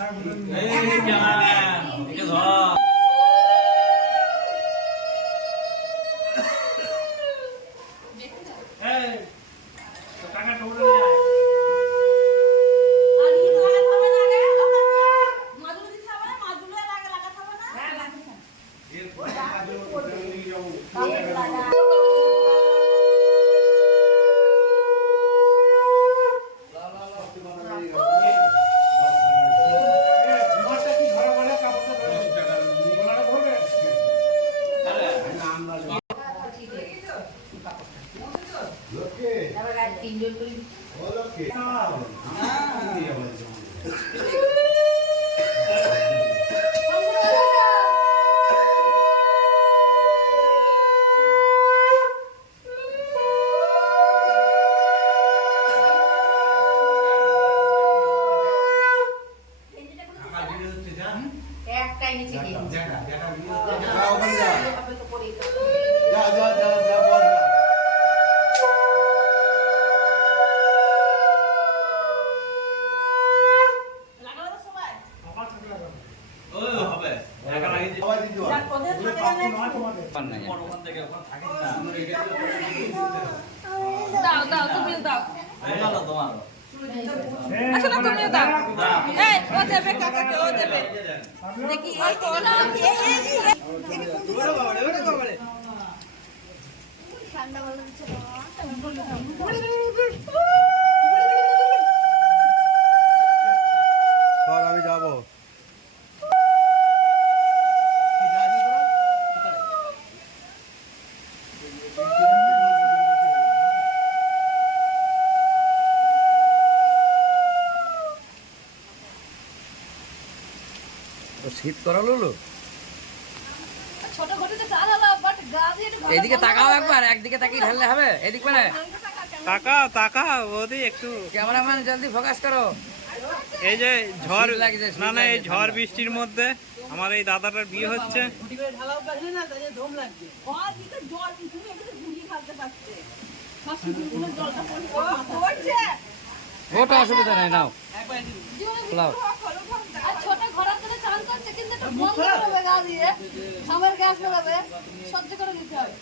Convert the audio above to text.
এই ক্যামেরাম্যান একে ধর এই একটাই নিচে দিয়ে হবে তো পরে টাকা দিতে ওখান থেকে ওখানে থাকে না দাও দাও তুমি দাও হয়ে গেল তোমার আসলে তুমি দাও দাও। এই ও দেবে কাকাকে ও দেবে দেখি এই কোন এই এই শীত করালো লো এদিকে তাকাও একবার একদিকে তাকিয়ে ঢাললে হবে এদিক মানে। তাকাও তাকাও বৌদি একটু। ক্যামেরাম্যান জলদি ফোকাস করো। এই যে ঝড় না না এই ঝড় বৃষ্টির মধ্যে আমার এই দাদাটার বিয়ে হচ্ছে। ওটা অসুবিধা নেই নাও। লাগাবে সহ্য করে নিতে হবে।